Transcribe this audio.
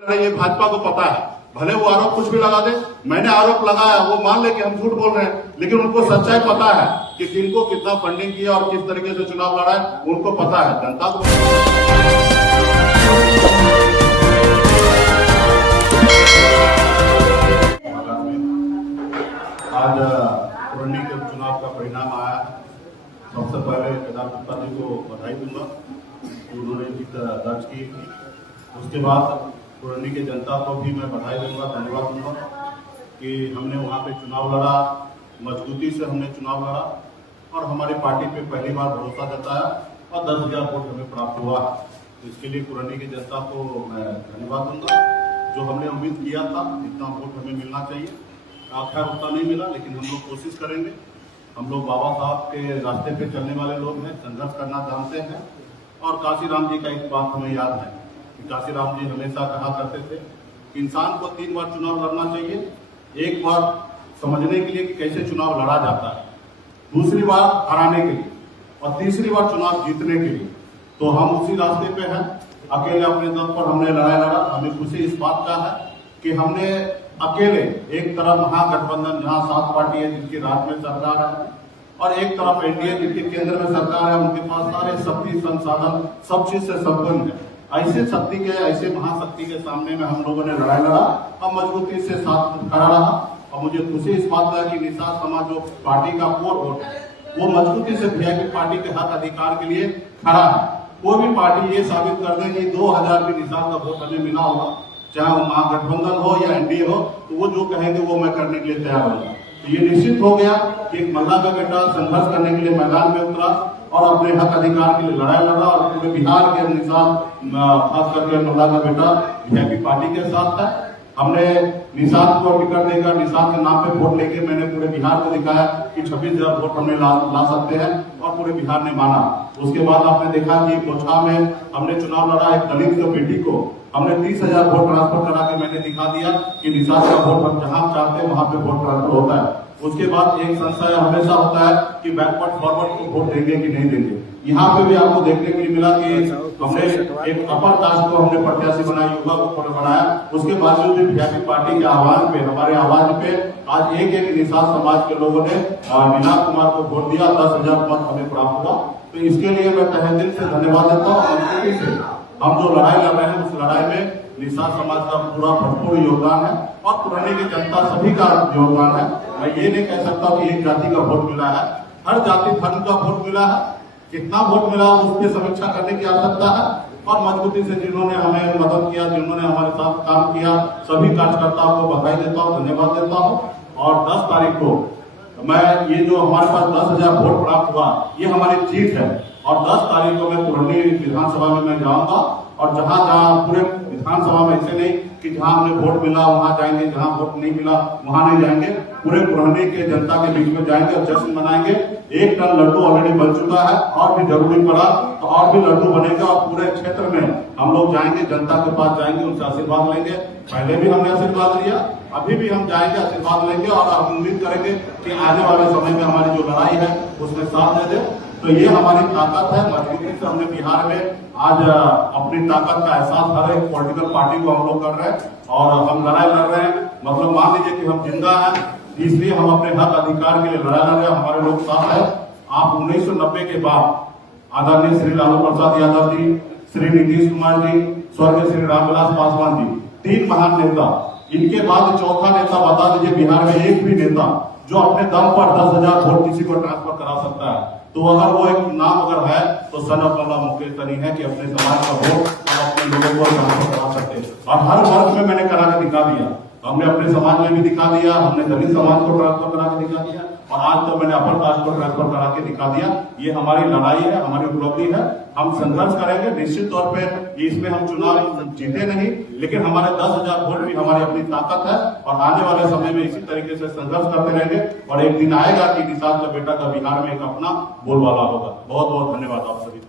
ये भाजपा को पता है, भले वो आरोप कुछ भी लगा दे, मैंने आरोप लगाया, वो मान ले कि हम झूठ बोल रहे हैं, लेकिन उनको सच्चाई पता है कि किनको कितना फंडिंग किया और किस तरीके से चुनाव लड़ा है, उनको पता है। जनता को आज कुरनी के चुनाव का परिणाम आया है। सबसे पहले केदार गुप्ता जी को बधाई दूंगा कि उन्होंने जीत दर्ज की। उसके बाद कुरनी की जनता को भी मैं बधाई दूंगा, धन्यवाद दूंगा कि हमने वहाँ पे चुनाव लड़ा, मजबूती से हमने चुनाव लड़ा और हमारी पार्टी पे पहली बार भरोसा जताया और 10,000 वोट हमें प्राप्त हुआ। इसके लिए कुरनी की जनता को मैं धन्यवाद दूंगा। जो हमने उम्मीद किया था इतना वोट हमें मिलना चाहिए, आखिर उतना नहीं मिला, लेकिन हम लोग कोशिश करेंगे। हम लोग बाबा साहब के रास्ते पे चलने वाले लोग हैं, संघर्ष करना जानते हैं। और काशीराम जी का एक बात हमें याद है कि काशीराम जी हमेशा कहा करते थे कि इंसान को 3 बार चुनाव लड़ना चाहिए। एक बार समझने के लिए कि कैसे चुनाव लड़ा जाता है, दूसरी बार हराने के लिए और तीसरी बार चुनाव जीतने के लिए। तो हम उसी रास्ते पे हैं। अकेले अपने दम पर हमने लड़ाई लड़ा। हमें खुशी इस बात का है कि हमने अकेले एक तरफ महागठबंधन जहां 7 पार्टी है जिनकी राज्य में सरकार है और एक तरफ एनडीए जिनकी केंद्र में सरकार है, उनके पास सारे शक्ति संसाधन सब चीज से संपन्न है। ऐसे शक्ति के, ऐसे महाशक्ति के सामने में हम लोगों ने लड़ाई लड़ा और मजबूती से साथ खड़ा रहा। और मुझे खुशी इस बात का कि निषाद समाज जो पार्टी का कोर वोट है वो मजबूती से वीआईपी पार्टी के हक अधिकार के लिए खड़ा है। कोई भी पार्टी ये साबित कर दे कि 2000 भी निषाद का वोट हमें मिला होगा, चाहे वो महागठबंधन हो या एनडीए हो, तो वो जो कहेंगे वो मैं करने के लिए तैयार हूँ। तो ये निश्चित हो गया कि एक मल्ला का बेटा संघर्ष करने के लिए मैदान में उतरा और अपने हक अधिकार के लिए लड़ाई लड़ा और पूरे बिहार के निषाद, खास करके मल्ला का बेटा वीआईपी पार्टी के साथ है। हमने निषाद को टिकट देकर निषाद के नाम पे वोट लेके मैंने पूरे बिहार को दिखाया कि 26,000 वोट हमने ला सकते हैं और पूरे बिहार ने माना। उसके बाद आपने देखा कि पोछा में हमने चुनाव लड़ा, एक दलित की बेटी को हमने 30,000 वोट ट्रांसफर करा के मैंने दिखा दिया कि निषाद का वोट हम जहां चाहते हैं वहां पे वोट ट्रांसफर होता है। उसके बाद एक संशय हमेशा होता है कि बैकवर्ड फॉरवर्ड को वोट देंगे कि नहीं देंगे। यहाँ पे भी आपको देखने के लिए मिला कि हमने एक अपर कास्ट को हमने प्रत्याशी बनाया, युवा को बनाया। उसके बावजूद भी वीआईपी पार्टी के आह्वान पे, हमारे आवाज पे आज एक निषाद समाज के लोगों ने मीनाथ कुमार को वोट दिया, 10,000 मत हमें प्राप्त हुआ। तो इसके लिए मैं तहे दिल से धन्यवाद देता हूँ। हम जो लड़ाई लड़ रहे हैं उस लड़ाई में निषाद समाज का पूरा भरपूर योगदान है और पुरानी की जनता सभी का योगदान है। मैं ये नहीं कह सकता कि एक जाति का वोट मिला है, हर जाति धर्म का वोट मिला है। कितना वोट मिला उसकी समीक्षा करने की आवश्यकता है और मजबूती से जिन्होंने हमें मदद किया, जिन्होंने हमारे साथ काम किया, सभी कार्यकर्ताओं को बधाई देता हूँ, धन्यवाद देता हूँ। और 10 तारीख को मैं ये जो हमारे पास 10,000 वोट प्राप्त हुआ ये हमारी जीत है और 10 तारीख को मैं पुरनी विधानसभा में मैं जाऊंगा और जहां जहां पूरे विधानसभा में ऐसे नहीं कि जहां हमें वोट मिला वहां जाएंगे, जहां वोट नहीं मिला वहां नहीं जाएंगे, पूरे पुरानी के जनता के बीच में जाएंगे और जश्न मनाएंगे। 1 टन लड्डू ऑलरेडी बन चुका है और भी जरूरी पड़ा तो और भी लड्डू बनेगा और पूरे क्षेत्र में हम लोग जाएंगे, जनता के पास जाएंगे, उनसे आशीर्वाद लेंगे। पहले भी हमने आशीर्वाद लिया, अभी भी हम जाएंगे, आशीर्वाद लेंगे और हम उम्मीद करेंगे कि आने वाले समय में हमारी जो लड़ाई है उसमें साथ दे दे। तो ये हमारी ताकत है। मजबूती से हमने बिहार में आज अपनी ताकत का एहसास हर एक पॉलिटिकल पार्टी को हम लोग कर रहे हैं और हम लड़ाई लड़ रहे हैं। मतलब मान लीजिए कि हम जिंदा हैं, इसलिए हम अपने हक अधिकार के लिए लड़ाई लड़ रहे हैं। हमारे लोग साथ है। आप 1990 के बाद आदरणीय श्री लालू प्रसाद यादव जी, श्री नीतीश कुमार जी, स्वर्गीय श्री रामविलास पासवान जी, 3 महान नेता। इनके बाद चौथा नेता बता दीजिए बिहार में एक भी नेता जो अपने दम पर 10,000 वोट किसी को ट्रांसफर करा सकता है। तो अगर वो एक नाम अगर है तो सन ऑफ मल्ला मुकेश सनी है कि अपने समाज का वोट हम अपने लोगों को ट्रांसफर करा सकते हैं। और हर वर्ग में मैंने करा के दिखा दिया। हमने अपने समाज में भी दिखा दिया, हमने दलित समाज को ट्रांसफर करा के दिखा दिया और आज तो मैंने अपर कास्ट को ट्रांसफर करा के दिखा दिया। ये हमारी लड़ाई है, हमारी उपलब्धि है। हम संघर्ष करेंगे निश्चित तौर पे। इसमें हम चुनाव जीते नहीं, लेकिन हमारे 10,000 वोट भी हमारी अपनी ताकत है और आने वाले समय में इसी तरीके से संघर्ष करते रहेंगे और एक दिन आएगा कि निषाद का बेटा का बिहार में एक अपना बोलबाला होगा। बहुत बहुत धन्यवाद आप सभी।